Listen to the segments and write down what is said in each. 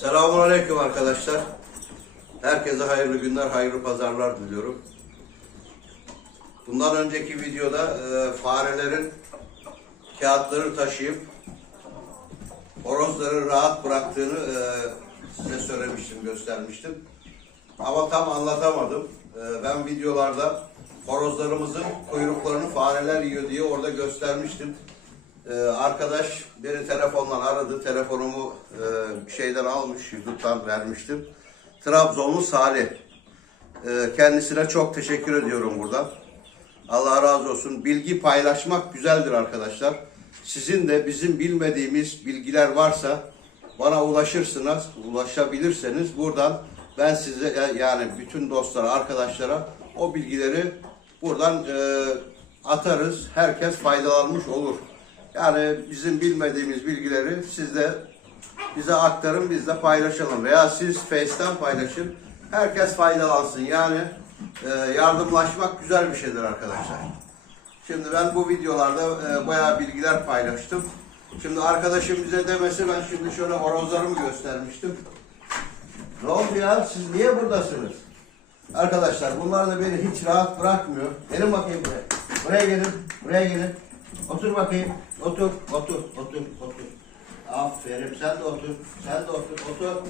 Selamun Aleyküm arkadaşlar. Herkese hayırlı günler, hayırlı pazarlar diliyorum. Bundan önceki videoda e, farelerin kağıtları taşıyıp horozları rahat bıraktığını e, size söylemiştim, göstermiştim. Ama tam anlatamadım. E, ben videolarda horozlarımızın kuyruklarını fareler yiyor diye orada göstermiştim. Ee, arkadaş beni telefonla aradı. Telefonumu e, şeyden almış, YouTube'dan vermiştim. Trabzonlu Salih. Ee, kendisine çok teşekkür ediyorum buradan. Allah razı olsun. Bilgi paylaşmak güzeldir arkadaşlar. Sizin de bizim bilmediğimiz bilgiler varsa bana ulaşırsınız, ulaşabilirseniz buradan ben size yani bütün dostlara, arkadaşlara o bilgileri buradan e, atarız. Herkes faydalanmış olur. Yani bizim bilmediğimiz bilgileri siz de bize aktarın, biz de paylaşalım. Veya siz Face'ten paylaşın. Herkes faydalansın. Yani e, yardımlaşmak güzel bir şeydir arkadaşlar. Şimdi ben bu videolarda e, bayağı bilgiler paylaştım. Şimdi arkadaşım bize demesi ben şimdi şöyle horozlarımı göstermiştim. Ne oldu ya? Siz niye buradasınız? Arkadaşlar bunlar da beni hiç rahat bırakmıyor. Gelin bakayım buraya. Buraya gelin. Buraya gelin. Otur bakayım. Otur. Otur. Otur. Otur. Aferin. Sen de otur. Sen de otur. Otur.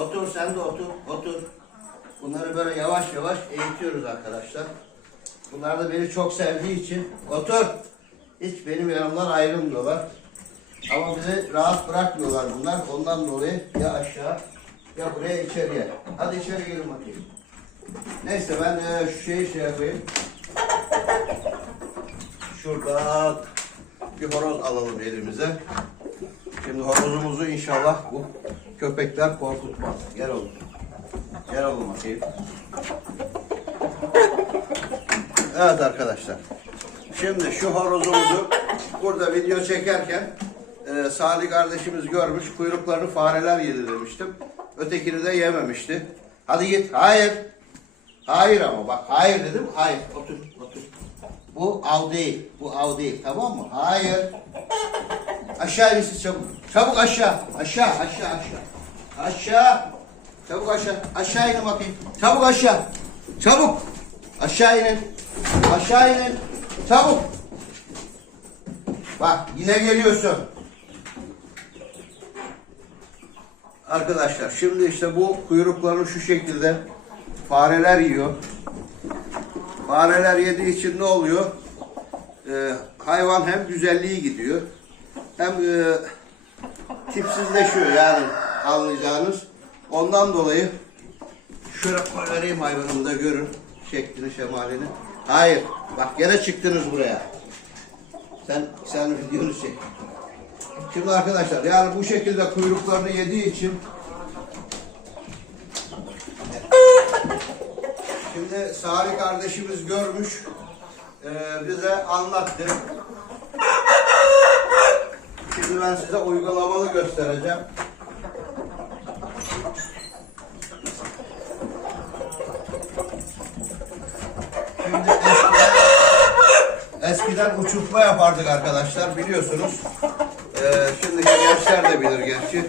Otur. Sen de otur. Otur. Bunları böyle yavaş yavaş eğitiyoruz arkadaşlar. Bunlar da beni çok sevdiği için otur. Hiç benim yanımdan ayrılmıyorlar. Ama bizi rahat bırakmıyorlar bunlar. Ondan dolayı ya aşağı ya buraya içeriye. Hadi içeri gelin bakayım. Neyse ben e, şu şeyi şey yapayım. Şuradan bir horoz alalım elimize. Şimdi horozumuzu inşallah bu köpekler korkutmaz. Gel oğlum. Gel oğlum bakayım. Evet arkadaşlar. Şimdi şu horozumuzu burada video çekerken e, Salih kardeşimiz görmüş kuyruklarını fareler yedi demiştim. Ötekini de yememişti. Hadi git. Hayır. Hayır ama bak hayır dedim. Hayır. Otur. Bu av değil. Bu av değil. Tamam mı? Hayır. Aşağı insin çabuk. Çabuk aşağı. Aşağı. Aşağı. Aşağı. Aşağı. Çabuk aşağı. Aşağı inin bakayım. Çabuk aşağı. Çabuk. Aşağı inin. Aşağı inin. Çabuk. Bak yine geliyorsun. Arkadaşlar şimdi işte bu kuyruklarını şu şekilde fareler yiyor. Fareler yediği için ne oluyor? Ee, hayvan hem güzelliği gidiyor hem e, tipsizleşiyor yani anlayacağınız. Ondan dolayı şöyle vereyim hayvanımı da görün şeklini şemalini. Hayır bak gene çıktınız buraya. Sen sen videonu çek. Şimdi arkadaşlar yani bu şekilde kuyruklarını yediği için Şimdi Sari kardeşimiz görmüş, e, bize anlattı. Şimdi ben size uygulamalı göstereceğim. Şimdi eskiden, eskiden uçurtma yapardık arkadaşlar biliyorsunuz. E, şimdiki gençler de bilir gerçi.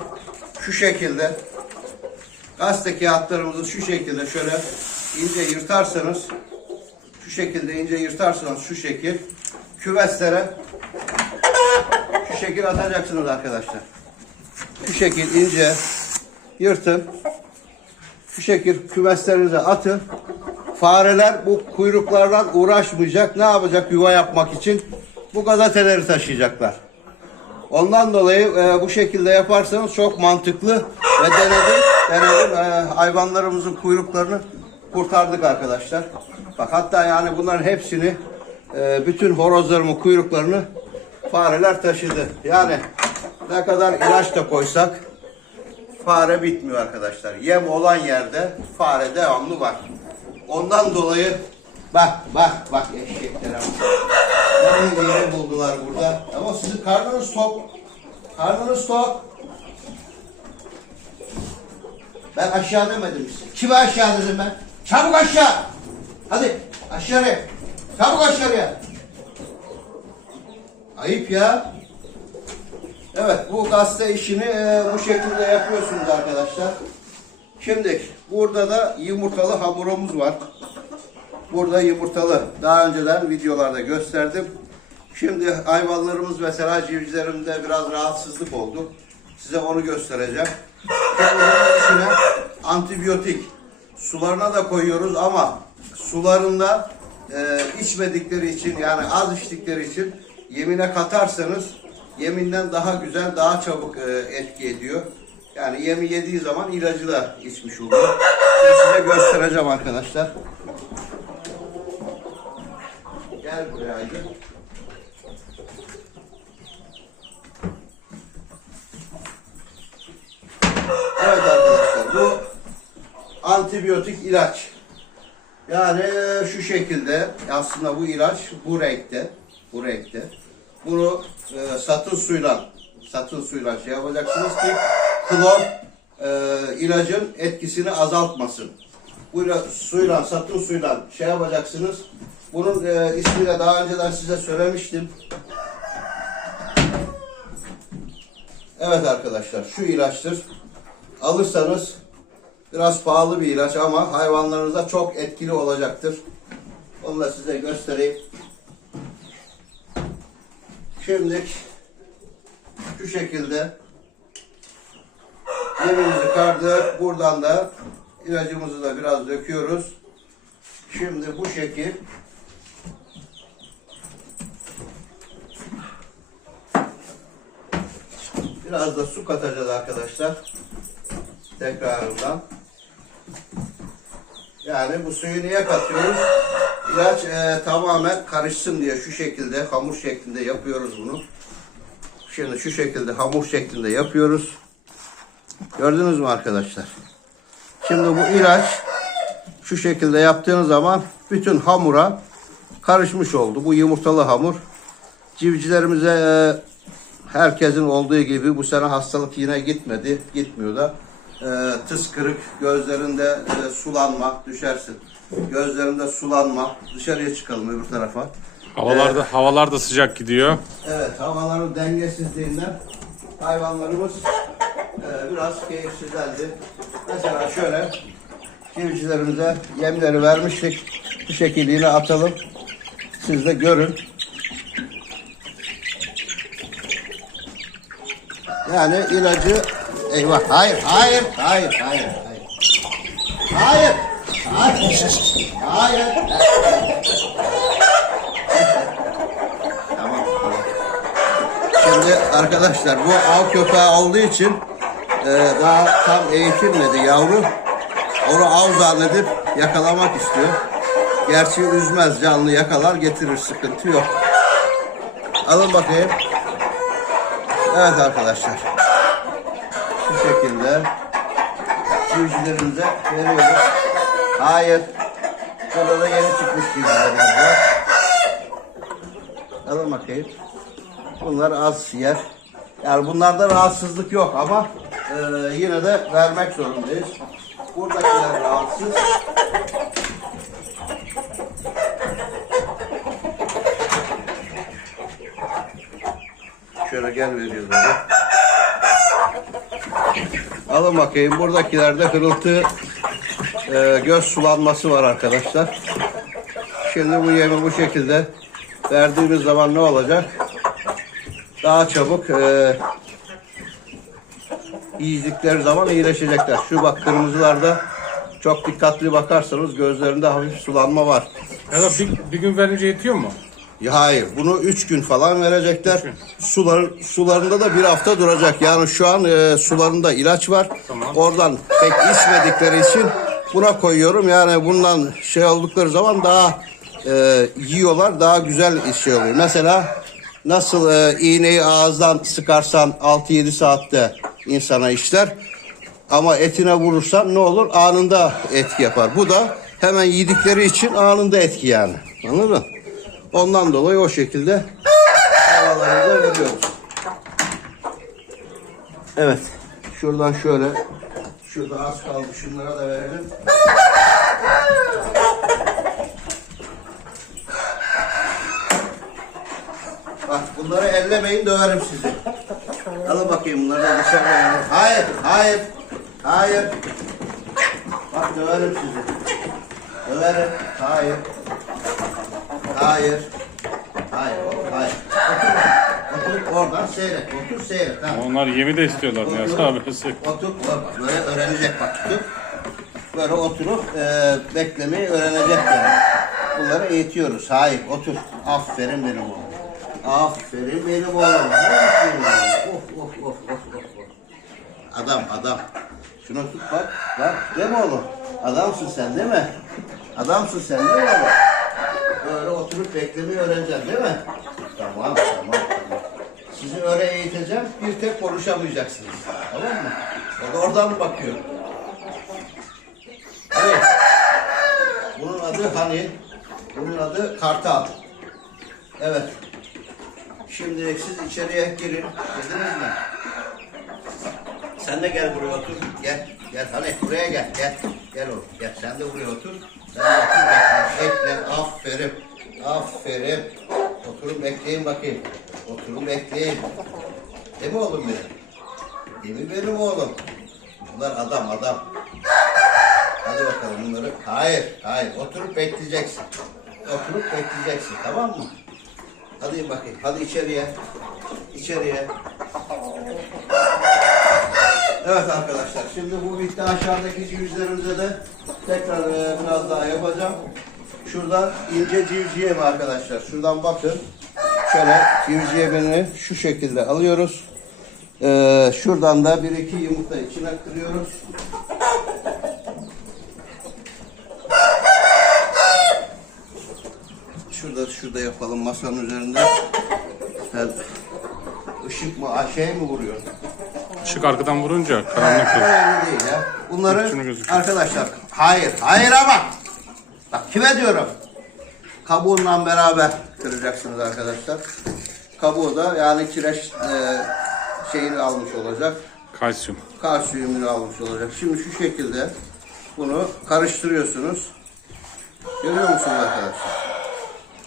Şu şekilde gazete kağıtlarımızı şu şekilde şöyle ince yırtarsanız şu şekilde ince yırtarsanız şu şekil küveslere şu şekil atacaksınız arkadaşlar. Şu şekil ince yırtın. Şu şekil küveslerinize atın. Fareler bu kuyruklardan uğraşmayacak. Ne yapacak yuva yapmak için? Bu gazeteleri taşıyacaklar. Ondan dolayı e, bu şekilde yaparsanız çok mantıklı ve denedim. Denedim. E, hayvanlarımızın kuyruklarını kurtardık arkadaşlar. Bak hatta yani bunların hepsini e, bütün horozlarımın kuyruklarını fareler taşıdı. Yani ne kadar ilaç da koysak fare bitmiyor arkadaşlar. Yem olan yerde fare devamlı var. Ondan dolayı bak bak bak eşeklere bak. Yeri buldular burada. Ama sizin karnınız tok. Karnınız tok. Ben aşağı demedim size. Kime aşağı dedim ben? Çabuk aşağı. Hadi aşağıya. Çabuk aşağıya. Ayıp ya. Evet bu gazete işini e, bu şekilde yapıyorsunuz arkadaşlar. Şimdi burada da yumurtalı hamurumuz var. Burada yumurtalı. Daha önceden videolarda gösterdim. Şimdi hayvanlarımız mesela civcivlerimde biraz rahatsızlık oldu. Size onu göstereceğim. Şimdi içine antibiyotik sularına da koyuyoruz ama sularında e, içmedikleri için yani az içtikleri için yemine katarsanız yeminden daha güzel daha çabuk e, etki ediyor. Yani yemi yediği zaman ilacı da içmiş oluyor. Şimdi size göstereceğim arkadaşlar. Gel buraya Aydın. Evet arkadaşlar bu antibiyotik ilaç. Yani şu şekilde aslında bu ilaç bu renkte. Bu renkte. Bunu e, satın suyla satın suyla şey yapacaksınız ki klor e, ilacın etkisini azaltmasın. Bu ila- suyla satın suyla şey yapacaksınız. Bunun e, ismini de daha önceden size söylemiştim. Evet arkadaşlar şu ilaçtır. Alırsanız biraz pahalı bir ilaç ama hayvanlarınıza çok etkili olacaktır. Onu da size göstereyim. Şimdi şu şekilde yemimizi kardık. Buradan da ilacımızı da biraz döküyoruz. Şimdi bu şekil Biraz da su katacağız arkadaşlar. Tekrarından. Yani bu suyu niye katıyoruz? İlaç e, tamamen karışsın diye şu şekilde hamur şeklinde yapıyoruz bunu. Şimdi şu şekilde hamur şeklinde yapıyoruz. Gördünüz mü arkadaşlar? Şimdi bu ilaç şu şekilde yaptığınız zaman bütün hamura karışmış oldu. Bu yumurtalı hamur. Civcivlerimize e, herkesin olduğu gibi bu sene hastalık yine gitmedi. Gitmiyor da. E, tıs kırık, gözlerinde e, sulanma, düşersin. Gözlerinde sulanma. Dışarıya çıkalım öbür tarafa. Havalarda havalar da sıcak gidiyor. Evet, havaların dengesizliğinden hayvanlarımız e, biraz keyifsizlendi. Mesela şöyle civcivlerimize yemleri vermiştik. Bu şekilde yine atalım. Siz de görün. Yani ilacı Eyvah. Hayır, hayır, hayır, hayır, hayır. Hayır. Hayır. Tamam. Şimdi arkadaşlar bu av köpeği olduğu için e, daha tam eğitilmedi yavru. Onu av zannedip yakalamak istiyor. Gerçi üzmez canlı yakalar getirir sıkıntı yok. Alın bakayım. Evet arkadaşlar. Şu şekilde civcivlerimize veriyoruz. Hayır. Burada da yeni çıkmış civcivlerimiz var. Alın bakayım. Bunlar az yer. Yani bunlarda rahatsızlık yok ama e, yine de vermek zorundayız. Buradakiler rahatsız. Şöyle gel veriyoruz. Alın bakayım. Buradakilerde hırıltı e, göz sulanması var arkadaşlar. Şimdi bu yemi bu şekilde verdiğimiz zaman ne olacak? Daha çabuk e, yiyecekleri zaman iyileşecekler. Şu bak kırmızılarda çok dikkatli bakarsanız gözlerinde hafif sulanma var. Ya da bir, bir gün verince yetiyor mu? Ya hayır, bunu üç gün falan verecekler. Sular, sularında da bir hafta duracak. Yani şu an e, sularında ilaç var. Tamam. Oradan pek içmedikleri için buna koyuyorum. Yani bundan şey oldukları zaman daha e, yiyorlar, daha güzel şey oluyor. Mesela nasıl e, iğneyi ağızdan sıkarsan 6-7 saatte insana işler. Ama etine vurursan ne olur? Anında etki yapar. Bu da hemen yedikleri için anında etki yani. Anladın mı? Ondan dolayı o şekilde havalarımıza veriyoruz. Evet. Şuradan şöyle. Şurada az kaldı. Şunlara da verelim. Bak bunları ellemeyin döverim sizi. Alın bakayım bunları da dışarıda yani. Hayır, hayır, hayır. Bak döverim sizi. Döverim. Hayır. Hayır. Hayır, hayır. Otur, otur oradan seyret. Otur seyret. Tamam. Onlar yemi de istiyorlar Niyazi abi. Otur, bak böyle öğrenecek bak tutup. Böyle oturup e, beklemeyi öğrenecek yani. Bunları eğitiyoruz. Hayır, otur. Aferin benim oğlum. Aferin benim oğlum. Aferin Of, of, of, of, of, of. Adam, adam. Şuna tut bak. Bak, değil mi oğlum? Adamsın sen değil mi? Adamsın sen değil mi oğlum? Oturup beklemeyi öğreneceksin değil mi? Tamam, tamam. Sizi öyle eğiteceğim, bir tek konuşamayacaksınız. Tamam mı? O da oradan bakıyor? Hani? Bunun adı Hani. Bunun adı Kartal. Evet. Şimdi siz içeriye girin. Girdiniz mi? Sen de gel buraya otur. Gel. Gel hani buraya gel. Gel. Gel oğlum. Gel. Sen de buraya otur. Sen de otur. Bekle. Bekle. Aferin. Aferin. Oturun bekleyin bakayım. Oturun bekleyin. Değil mi oğlum benim? Değil mi benim oğlum? Bunlar adam adam. Hadi bakalım bunları. Hayır, hayır. Oturup bekleyeceksin. Oturup bekleyeceksin. Tamam mı? Hadi bakayım. Hadi içeriye. İçeriye. Evet arkadaşlar. Şimdi bu bitti. Aşağıdaki civcivlerimize de tekrar e, biraz daha yapacağım. Şuradan ince civciv arkadaşlar. Şuradan bakın. Şöyle civciv beni şu şekilde alıyoruz. Ee, şuradan da bir iki yumurta içine kırıyoruz. Şurada şurada yapalım masanın üzerinde. Sen ışık mı şey mi vuruyor? Işık arkadan vurunca karanlık olur. Önemli değil ya. Bunları arkadaşlar hayır hayır ama kime diyorum kabuğunla beraber kıracaksınız arkadaşlar. Kabuğu da yani kireç e, şeyini almış olacak. Kalsiyum. Kalsiyumunu almış olacak. Şimdi şu şekilde bunu karıştırıyorsunuz. Görüyor musunuz arkadaşlar?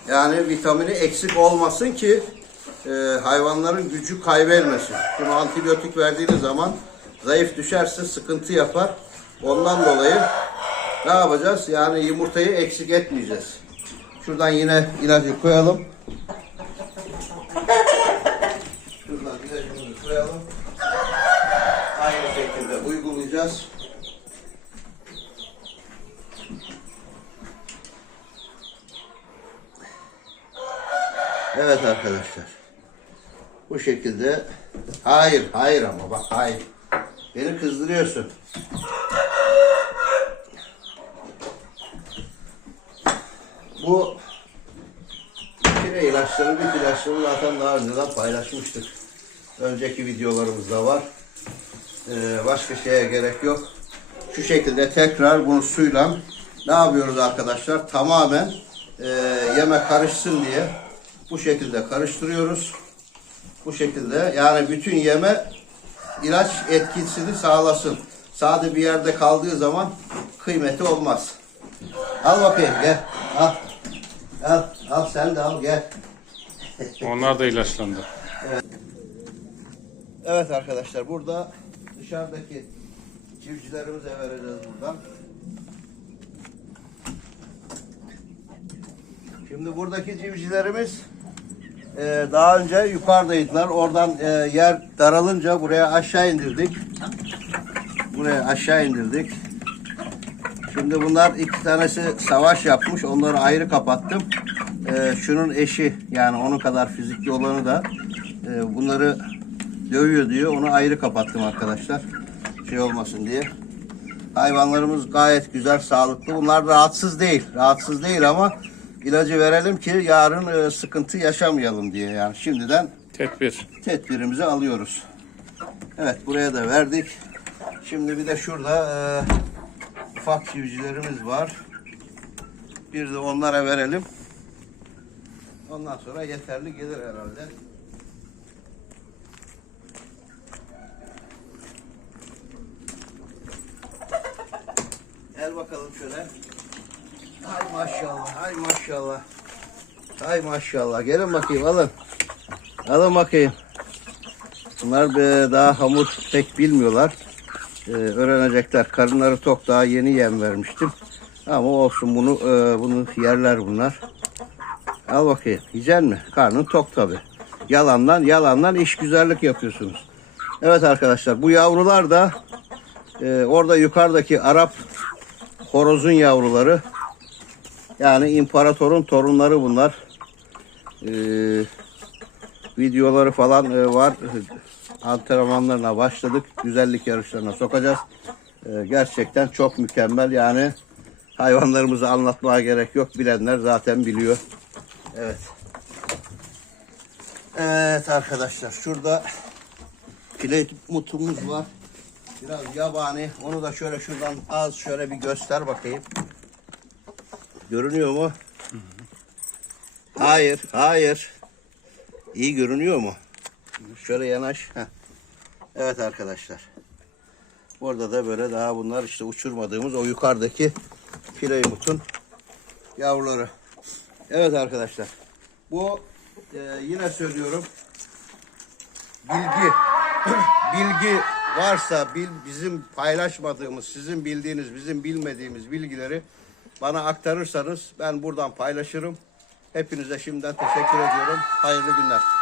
Yani vitamini eksik olmasın ki e, hayvanların gücü kaybetmesin. Şimdi antibiyotik verdiğiniz zaman zayıf düşerse sıkıntı yapar. Ondan dolayı ne yapacağız? Yani yumurtayı eksik etmeyeceğiz. Şuradan yine ilacı koyalım. Şuradan ilacımızı koyalım. Aynı şekilde uygulayacağız. Evet arkadaşlar. Bu şekilde. Hayır, hayır ama bak hayır. Beni kızdırıyorsun. Bu kire ilaçları, bir ilaçları zaten daha önceden paylaşmıştık. Önceki videolarımızda var. Ee, başka şeye gerek yok. Şu şekilde tekrar bunu suyla ne yapıyoruz arkadaşlar? Tamamen e, yeme karışsın diye bu şekilde karıştırıyoruz. Bu şekilde yani bütün yeme ilaç etkisini sağlasın. Sade bir yerde kaldığı zaman kıymeti olmaz. Al bakayım gel. Al. Al, al sen de al gel. Onlar da ilaçlandı. Evet arkadaşlar burada dışarıdaki civcivlerimize vereceğiz buradan. Şimdi buradaki civcivlerimiz e, daha önce yukarıdaydılar. Oradan e, yer daralınca buraya aşağı indirdik. Buraya aşağı indirdik. Şimdi bunlar iki tanesi savaş yapmış. Onları ayrı kapattım. E, şunun eşi yani onun kadar fizikli olanı da e, bunları dövüyor diyor. Onu ayrı kapattım arkadaşlar. Şey olmasın diye. Hayvanlarımız gayet güzel, sağlıklı. Bunlar rahatsız değil. Rahatsız değil ama ilacı verelim ki yarın e, sıkıntı yaşamayalım diye yani. Şimdiden Tedbir. tedbirimizi alıyoruz. Evet buraya da verdik. Şimdi bir de şurada e, ufak civcivlerimiz var. Bir de onlara verelim. Ondan sonra yeterli gelir herhalde. Gel bakalım şöyle. Hay maşallah, hay maşallah. Hay maşallah. Gelin bakayım alın. Alın bakayım. Bunlar daha hamur pek bilmiyorlar. E, öğrenecekler. Karınları tok daha yeni yem vermiştim. Ama olsun bunu e, bunu yerler bunlar. Al bakayım. Yiyecek mi? Karnın tok tabi. Yalandan yalandan iş güzellik yapıyorsunuz. Evet arkadaşlar bu yavrular da e, orada yukarıdaki Arap horozun yavruları. Yani imparatorun torunları bunlar. E, videoları falan e, var. Antrenmanlarına başladık. Güzellik yarışlarına sokacağız. E, gerçekten çok mükemmel. Yani hayvanlarımızı anlatmaya gerek yok. Bilenler zaten biliyor. Evet. Evet arkadaşlar şurada mutumuz var. Biraz yabani. Onu da şöyle şuradan az şöyle bir göster bakayım. Görünüyor mu? Hayır, hayır. İyi görünüyor mu? Şöyle yanaş. Heh. Evet arkadaşlar. Burada da böyle daha bunlar işte uçurmadığımız o yukarıdaki fileymutun yavruları. Evet arkadaşlar. Bu e, yine söylüyorum. Bilgi bilgi varsa bil, bizim paylaşmadığımız, sizin bildiğiniz, bizim bilmediğimiz bilgileri bana aktarırsanız ben buradan paylaşırım. Hepinize şimdiden teşekkür ediyorum. Hayırlı günler.